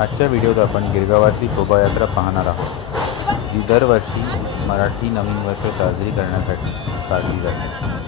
आजच्या व्हिडिओत आपण गिरगावातली शोभायात्रा पाहणार आहोत, जी दरवर्षी मराठी नवीन वर्ष साजरी करण्यासाठी काढली जाते।